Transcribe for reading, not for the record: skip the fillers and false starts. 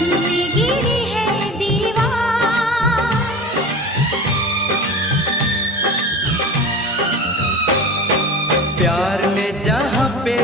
से गिरी है दीवार। प्यार में जहाँ पे